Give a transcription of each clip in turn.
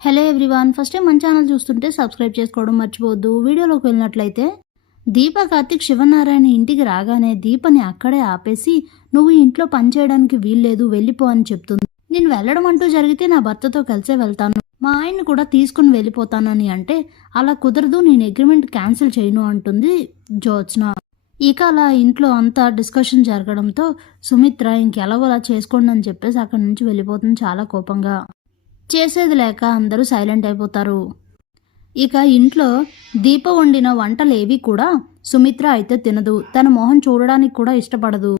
Hello everyone, first time మన channel చూస్తుంటే subscribe చేసుకోవడం మర్చిపోవద్దు. వీడియోలోకి వెళ్ళినట్లయితే దీప కార్తిక్ శివనారాయణ ఇంటికి రాగానే దీపని అక్కడే ఆపేసి నువ్వు ఇంట్లో పని చేయడానికి వీల్లేదు, వెళ్ళిపో అని చెప్తుంది. నేను వెళ్ళడం అంటూ జరిగితే నా భర్తతో కలిసే వెళ్తాను, మా ఆయన్ని కూడా తీసుకుని వెళ్ళిపోతానని అంటే అలా కుదరదు, నేను అగ్రిమెంట్ క్యాన్సిల్ చేయను అంటుంది జ్యోత్స్న. ఇక అలా ఇంట్లో అంతా డిస్కషన్ జరగడంతో సుమిత్ర ఇంకెలాగోలా చేసుకోండి అని చెప్పేసి అక్కడి నుంచి వెళ్ళిపోతుంది చాలా కోపంగా. చేసేది లేక అందరూ సైలెంట్ అయిపోతారు. ఇక ఇంట్లో దీప వండిన వంటలేవి కూడా సుమిత్ర అయితే తినదు, తన మొహం చూడడానికి కూడా ఇష్టపడదు.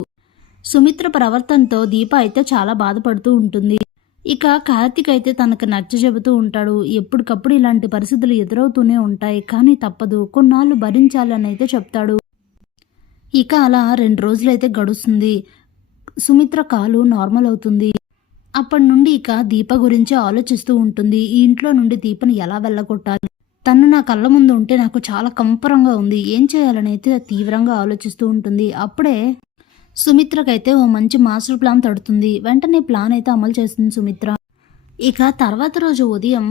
సుమిత్ర ప్రవర్తనతో దీప అయితే చాలా బాధపడుతూ ఉంటుంది. ఇక కార్తిక్ అయితే తనకు నచ్చ చెబుతూ ఉంటాడు. ఎప్పటికప్పుడు ఇలాంటి పరిస్థితులు ఎదురవుతూనే ఉంటాయి, కానీ తప్పదు, కొన్నాళ్ళు భరించాలని అయితే చెప్తాడు. ఇక అలా 2 రోజులైతే గడుస్తుంది. సుమిత్ర కాలు నార్మల్ అవుతుంది. అప్పటి నుండి ఇక దీప గురించి ఆలోచిస్తూ ఉంటుంది. ఈ ఇంట్లో నుండి దీపని ఎలా వెళ్ళగొట్టాలి, తను నా కళ్ళ ముందు ఉంటే నాకు చాలా కంపరంగా ఉంది, ఏం చేయాలని అయితే తీవ్రంగా ఆలోచిస్తూ ఉంటుంది. అప్పుడే సుమిత్రకైతే ఓ మంచి మాస్టర్ ప్లాన్ తడుతుంది. వెంటనే ప్లాన్ అయితే అమలు చేస్తుంది సుమిత్ర. ఇక తర్వాత రోజు ఉదయం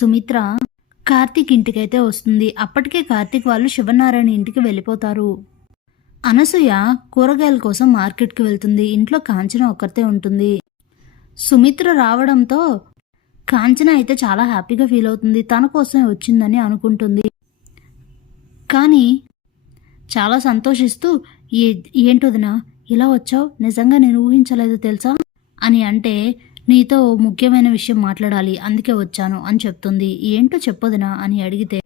సుమిత్ర కార్తీక్ ఇంటికైతే వస్తుంది. అప్పటికే కార్తీక్ వాళ్ళు శివనారాయణ ఇంటికి వెళ్ళిపోతారు. అనసూయ కూరగాయల కోసం మార్కెట్కి వెళ్తుంది. ఇంట్లో కాంచన ఒక్కరితే ఉంటుంది. సుమిత్ర రావడంతో కాంచన అయితే చాలా హ్యాపీగా ఫీల్ అవుతుంది. తన కోసమే వచ్చిందని అనుకుంటుంది. కానీ చాలా సంతోషిస్తూ ఏంటోదినా ఇలా వచ్చావు, నిజంగా నేను ఊహించలేదు తెలుసా అని అంటే, నీతో ముఖ్యమైన విషయం మాట్లాడాలి అందుకే వచ్చాను అని చెప్తుంది. ఏంటో చెప్పొదినా అని అడిగితే,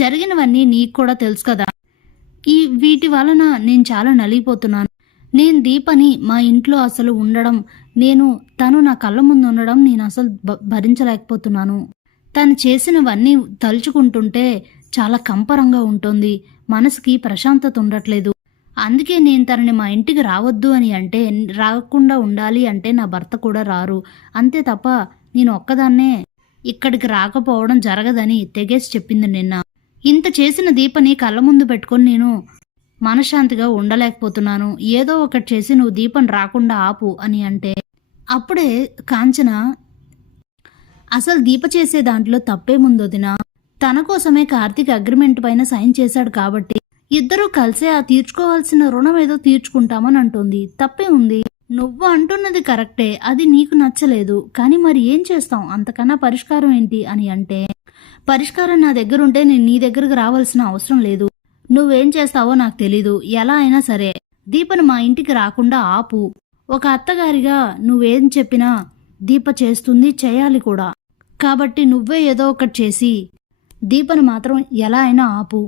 జరిగినవన్నీ నీకు కూడా తెలుసు కదా, వీటి వలన నేను చాలా నలిగిపోతున్నాను. నేను దీపని మా ఇంట్లో అసలు ఉండడం, తను నా కళ్ళ ముందు ఉండడం నేను అసలు భరించలేకపోతున్నాను. తను చేసినవన్నీ తలుచుకుంటుంటే చాలా కంపరంగా ఉంటుంది, మనసుకి ప్రశాంతత ఉండట్లేదు. అందుకే నేను తనని మా ఇంటికి రావద్దు అని అంటే, రాకుండా ఉండాలి అంటే నా భర్త కూడా రారు, అంతే తప్ప నేను ఒక్కదాన్నే ఇక్కడికి రాకపోవడం జరగదని తెగేసి చెప్పింది నిన్న. ఇంత చేసిన దీపని కళ్ళ ముందు పెట్టుకొని నేను మనశ్శాంతిగా ఉండలేకపోతున్నాను, ఏదో ఒకటి చేసి నువ్వు దీపం రాకుండా ఆపు అని అంటే, అప్పుడే కాంచన అసలు దీప చేసే దాంట్లో తప్పేముందొదినా, తన కోసమే కార్తీక్ అగ్రిమెంట్ పైన సైన్ చేశాడు కాబట్టి ఇద్దరూ కలిసే ఆ తీర్చుకోవాల్సిన రుణం ఏదో తీర్చుకుంటామని అంటుంది. తప్పే ఉంది, నువ్వు అంటున్నది కరెక్టే, అది నీకు నచ్చలేదు, కానీ మరి ఏం చేస్తాం, అంతకన్నా పరిష్కారం ఏంటి అని అంటే, పరిష్కారం నా దగ్గర ఉంటే నేను నీ దగ్గరకు రావాల్సిన అవసరం లేదు, నువ్వేం చేస్తావో నాకు తెలీదు, ఎలా అయినా సరే దీపను మా ఇంటికి రాకుండా ఆపు. ఒక అత్తగారిగా నువ్వేం చెప్పినా దీప చేస్తుంది, చేయాలి కూడా, కాబట్టి నువ్వే ఏదో ఒకటి చేసి దీపను మాత్రం ఎలా అయినా ఆపు.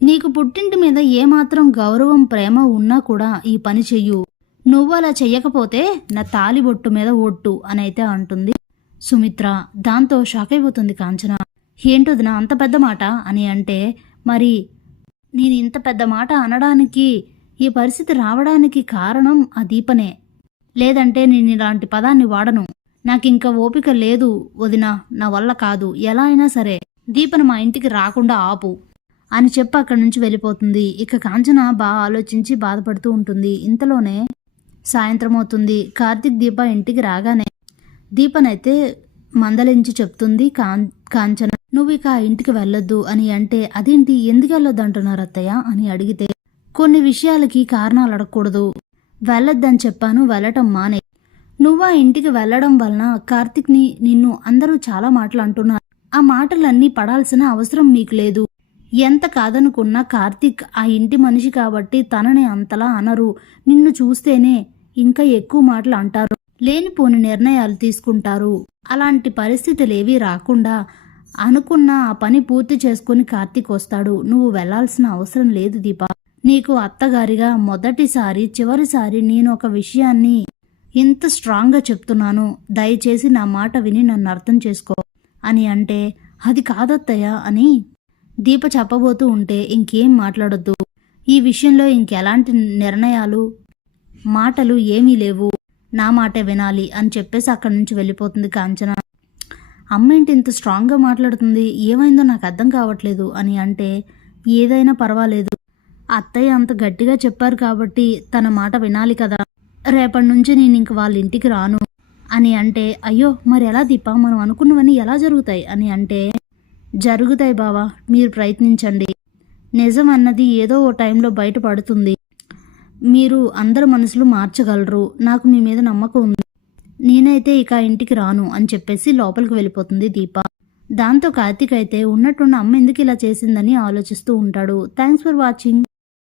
నీకు పుట్టింటి మీద ఏమాత్రం గౌరవం ప్రేమ ఉన్నా కూడా ఈ పని చెయ్యు, నువ్వు అలా చెయ్యకపోతే నా తాలిబొట్టు మీద ఒట్టు అని అయితే అంటుంది సుమిత్ర. దాంతో షాక్ అయిపోతుంది కాంచన. ఏంటోదినా అంత పెద్ద మాట అని అంటే, మరి నేను ఇంత పెద్ద మాట అనడానికి, ఈ పరిస్థితి రావడానికి కారణం ఆ దీపనే, లేదంటే నేను ఇలాంటి పదాన్ని వాడను, నాకింక ఓపిక లేదు వదినా, నా వల్ల కాదు, ఎలా అయినా సరే దీపను మా ఇంటికి రాకుండా ఆపు అని చెప్పి అక్కడి నుంచి వెళ్ళిపోతుంది. ఇక కాంచన ఆలోచించి బాధపడుతూ ఉంటుంది. ఇంతలోనే సాయంత్రం అవుతుంది. కార్తీక్ దీప ఇంటికి రాగానే దీపనైతే మందలించి చెప్తుంది కాంచన, నువ్వు ఇక ఆ ఇంటికి వెళ్ళొద్దు అని అంటే, అదేంటి ఎందుకు వెళ్ళొద్దు అంటున్నారు అత్తయ్య అని అడిగితే, కొన్ని విషయాలకి కారణాలు అడగకూడదు, వెళ్ళొద్దని చెప్పాను, వెళ్ళటం మానే. నువ్వు ఆ ఇంటికి వెళ్ళడం వలన కార్తీక్ని నిన్ను అందరూ చాలా మాటలు అంటున్నారు, ఆ మాటలన్నీ పడాల్సిన అవసరం మీకు లేదు. ఎంత కాదనుకున్నా కార్తీక్ ఆ ఇంటి మనిషి కాబట్టి తనని అంతలా అనరు, నిన్ను చూస్తేనే ఇంకా ఎక్కువ మాటలు అంటారు, లేనిపోని నిర్ణయాలు తీసుకుంటారు. అలాంటి పరిస్థితులేవీ రాకుండా అనుకున్న ఆ పని పూర్తి చేసుకుని కార్తీక్ వస్తాడు, నువ్వు వెళ్లాల్సిన అవసరం లేదు దీప. నీకు అత్తగారిగా మొదటిసారి చివరిసారి నేను ఒక విషయాన్ని ఇంత స్ట్రాంగ్గా చెప్తున్నాను, దయచేసి నా మాట విని నన్ను అర్థం చేసుకో అని అంటే, అది కాదత్తయ్య అని దీప చెప్పబోతూ ఉంటే, ఇంకేం మాట్లాడొద్దు, ఈ విషయంలో ఇంకెలాంటి నిర్ణయాలు మాటలు ఏమీ లేవు, నా మాటే వినాలి అని చెప్పేసి అక్కడి నుంచి వెళ్ళిపోతుంది కాంచన. అమ్మేంటి ఇంత స్ట్రాంగ్గా మాట్లాడుతుంది, ఏమైందో నాకు అర్థం కావట్లేదు అని అంటే, ఏదైనా పర్వాలేదు, అత్తయ్య అంత గట్టిగా చెప్పారు కాబట్టి తన మాట వినాలి కదా, రేపటి నుంచి నేను ఇంక వాళ్ళ ఇంటికి రాను అని అంటే, అయ్యో మరి ఎలా దీప, మనం అనుకున్నవన్నీ ఎలా జరుగుతాయి అని అంటే, జరుగుతాయి బావా, మీరు ప్రయత్నించండి. నిజం అన్నది ఏదో ఓ టైంలో బయటపడుతుంది. మీరు అందరి మనసులు మార్చగలరు. నాకు మీ మీద నమ్మకం ఉంది. నేనైతే ఇక ఇంటికి రాను అని చెప్పేసి లోపలికి వెళ్ళిపోతుంది దీప. దాంతో కార్తీక్ అయితే ఉన్నట్టుండి అమ్మ ఎందుకు ఇలా చేసిందని ఆలోచిస్తూ ఉంటాడు. Thanks for watching.